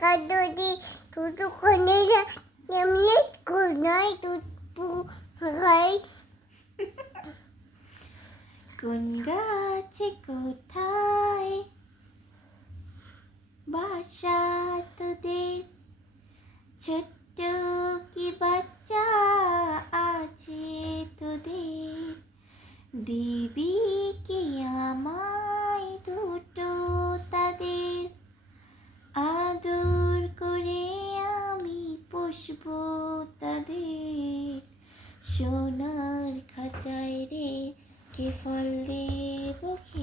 কাদুরি তুতুখানে এমনি কোনাই তুতু গাই কোন গাছে কোথায় বাসা তোদের, ছোট্ট কি বাচ্চা আছে তোদের, দিবি কি আমায় দুটো তাদের, আদর করে আমি পুষবো তাদের, সোনার খাঁচায় রে কে ফল দেবো।